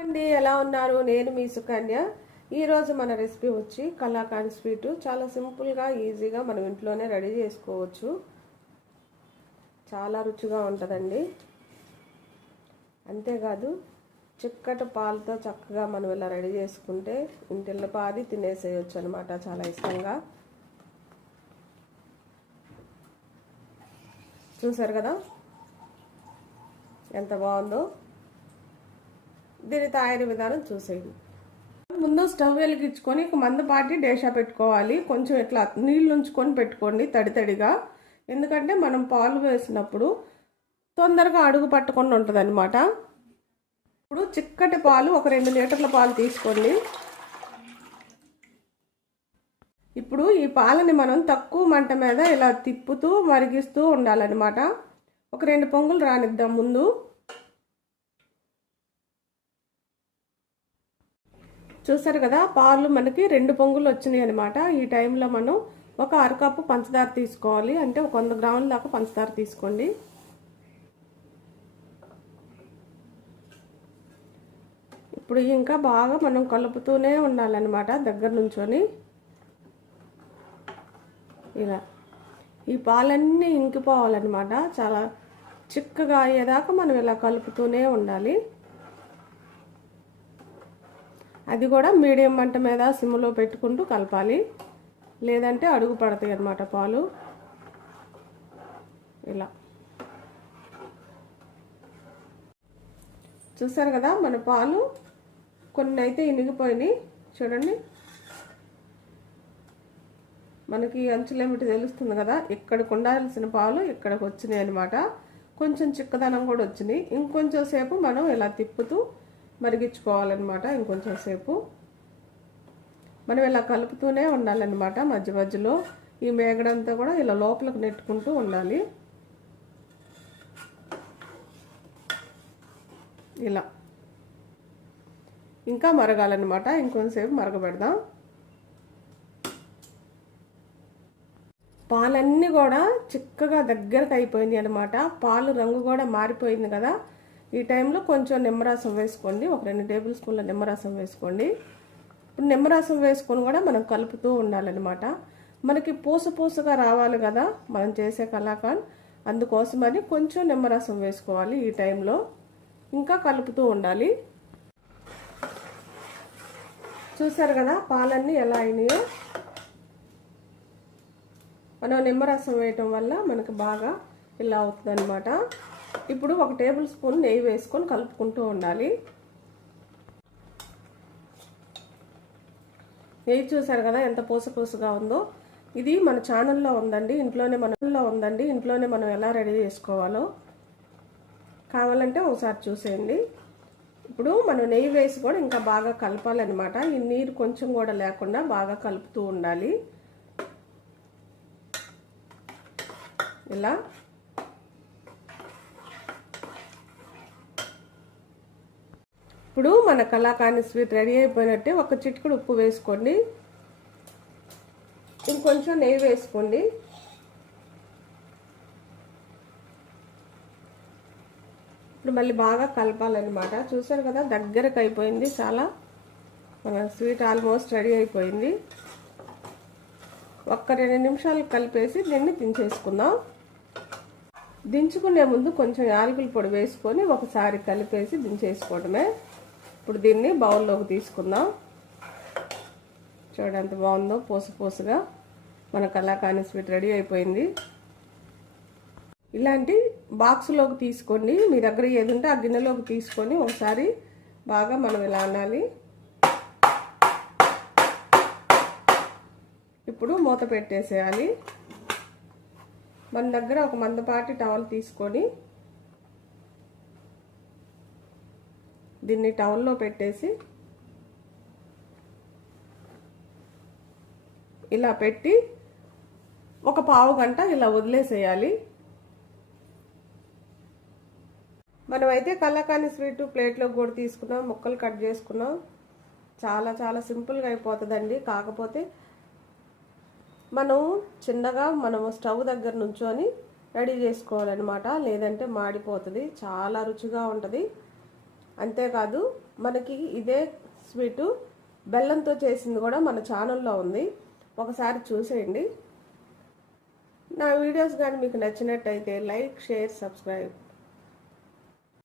అండి ఎలా ఉన్నారు? నేను మీ సుకన్య. ఈరోజు మన రెసిపీ వచ్చి కలాకాండ్ స్వీటు. చాలా సింపుల్గా ఈజీగా మనం ఇంట్లోనే రెడీ చేసుకోవచ్చు. చాలా రుచిగా ఉంటుందండి. అంతేకాదు చిక్కటి పాలతో చక్కగా మనం ఇలా రెడీ చేసుకుంటే ఇంటిల్లో పాది తినేసేయచ్చు అనమాట చాలా ఇష్టంగా. చూసారు కదా? ఎంత బాగుందో? దీని తయారీ విధానం చూసేయండి. ముందు స్టవ్ వెలిగించుకొని ఒక మందపాటి డేషా పెట్టుకోవాలి. కొంచెం ఇట్లా నీళ్ళు ఉంచుకొని పెట్టుకోండి తడి తడిగా. ఎందుకంటే మనం పాలు వేసినప్పుడు తొందరగా అడుగు పట్టకుండా ఉంటుంది అనమాట ఇప్పుడు చిక్కటి పాలు ఒక రెండు లీటర్ల పాలు తీసుకోండి. ఇప్పుడు ఈ పాలని మనం తక్కువ మంట మీద ఇలా తిప్పుతూ మరిగిస్తూ ఉండాలన్నమాట. ఒక రెండు పొంగులు రానిద్దాం ముందు. చూసారు కదా పాలు మనకి రెండు పొంగులు వచ్చినాయి అనమాట ఈ టైంలో మనం ఒక అరకప్పు పంచదార తీసుకోవాలి. అంటే ఒక వంద గ్రాముల దాకా పంచదార తీసుకోండి. ఇప్పుడు ఇంకా బాగా మనం కలుపుతూనే ఉండాలన్నమాట దగ్గర నుంచొని. ఇలా. ఈ పాలన్నీ ఇంకిపోవాలన్నమాట. చాలా చిక్కగా అయ్యేదాకా మనం ఇలా కలుపుతూనే ఉండాలి. అది కూడా మీడియం మంట మీద సిమ్లో పెట్టుకుంటూ కలపాలి. లేదంటే అడుగు పడతాయి అన్నమాట పాలు. ఇలా. చూసారు కదా మన పాలు కొన్ని అయితే ఇనిగిపోయినాయి. చూడండి. మనకి అంచులేమిటి తెలుస్తుంది కదా? ఇక్కడికి ఉండాల్సిన పాలు ఇక్కడికి వచ్చినాయి అనమాట కొంచెం చిక్కదనం కూడా వచ్చినాయి. ఇంకొంచెం సేపు మనం ఇలా తిప్పుతూ మరిగించుకోవాలన్నమాట ఇంకొంచెం సేపు. మనం ఇలా కలుపుతూనే ఉండాలన్నమాట మధ్య మధ్యలో. ఈ మేగడంతా కూడా ఇలా లోపలికి నెట్టుకుంటూ ఉండాలి. ఇలా. ఇంకా మరగాలన్నమాట. ఇంకొంతసేపు మరగబెడదాం. పాలన్నీ కూడా చిక్కగా దగ్గరకు అయిపోయింది అనమాట పాలు రంగు కూడా మారిపోయింది కదా. ఈ టైంలో కొంచెం నిమ్మరసం వేసుకోండి. ఒక రెండు టేబుల్ స్పూన్ల నిమ్మరసం వేసుకోండి. ఇప్పుడు నిమ్మరసం వేసుకొని కూడా మనం కలుపుతూ ఉండాలన్నమాట. మనకి పూస పూసగా రావాలి కదా మనం చేసే కలాకాన్. అందుకోసమని కొంచెం నిమ్మరసం వేసుకోవాలి ఈ టైంలో. ఇంకా కలుపుతూ ఉండాలి. చూసారు కదా పాలన్నీ ఎలా అయినాయో? మనం నిమ్మరసం వేయటం వల్ల మనకు బాగా ఇలా అవుతుంది అనమాట ఇప్పుడు ఒక టేబుల్ స్పూన్ నెయ్యి వేసుకొని కలుపుకుంటూ ఉండాలి. నెయ్యి చూసారు కదా ఎంత పూస పూసగా ఉందో? ఇది మన ఛానల్లో ఉందండి ఇంట్లోనే మనలో ఉందండి ఇంట్లోనే మనం ఎలా రెడీ చేసుకోవాలో కావాలంటే ఒకసారి చూసేయండి. ఇప్పుడు మనం నెయ్యి వేసి కూడా ఇంకా బాగా కలపాలన్నమాట. ఈ నీరు కొంచెం కూడా లేకుండా బాగా కలుపుతూ ఉండాలి. ఇలా ఇప్పుడు మన కలాకాని స్వీట్ రెడీ అయిపోయినట్టే ఒక చిటికడు ఉప్పు వేసుకోండి. ఇంకొంచెం నెయ్యి వేసుకోండి. ఇప్పుడు మళ్ళీ బాగా కలపాలన్నమాట. చూసారు కదా దగ్గరకు అయిపోయింది చాలా. మన స్వీట్ ఆల్మోస్ట్ రెడీ అయిపోయింది. ఒక్క రెండు నిమిషాలు కలిపేసి దీన్ని దించేసుకుందాం. దించుకునే ముందు కొంచెం యాలకుల పొడి వేసుకొని ఒకసారి కలిపేసి దించేసుకోవడమే. ఇప్పుడు దీన్ని బౌల్లోకి తీసుకుందాం. చూడండి ఎంత బాగుందో పోసు పోసుగా మన కలాకాని స్వీట్ రెడీ అయిపోయింది. ఇలాంటి బాక్స్లోకి తీసుకోండి. మీ దగ్గర ఏది ఉంటే ఆ గిన్నెలోకి తీసుకొని ఒకసారి బాగా మనం ఇలా అనాలి. ఇప్పుడు మూత పెట్టేసేయాలి. మన దగ్గర ఒక మందపాటి టవల్ తీసుకొని దీన్ని టవల్లో పెట్టేసి ఇలా పెట్టి ఒక పావు గంట ఇలా వదిలేసేయాలి. మనమైతే కళ్ళకాని స్వీట్ ప్లేట్లో కూడా తీసుకున్నాం ముక్కలు కట్ చేసుకున్నాం. చాలా చాలా సింపుల్గా అయిపోతుందండి. కాకపోతే మనం చిన్నగా మనం స్టవ్ దగ్గర నుంచొని రెడీ చేసుకోవాలన్నమాట. లేదంటే మాడిపోతుంది. చాలా రుచిగా ఉంటుంది. అంతేకాదు మనకి ఇదే స్వీటు బెల్లంతో చేసింది కూడా మన ఛానల్లో ఉంది. ఒకసారి చూసేయండి. నా వీడియోస్ కానీ మీకు నచ్చినట్టయితే లైక్ షేర్ సబ్స్క్రైబ్.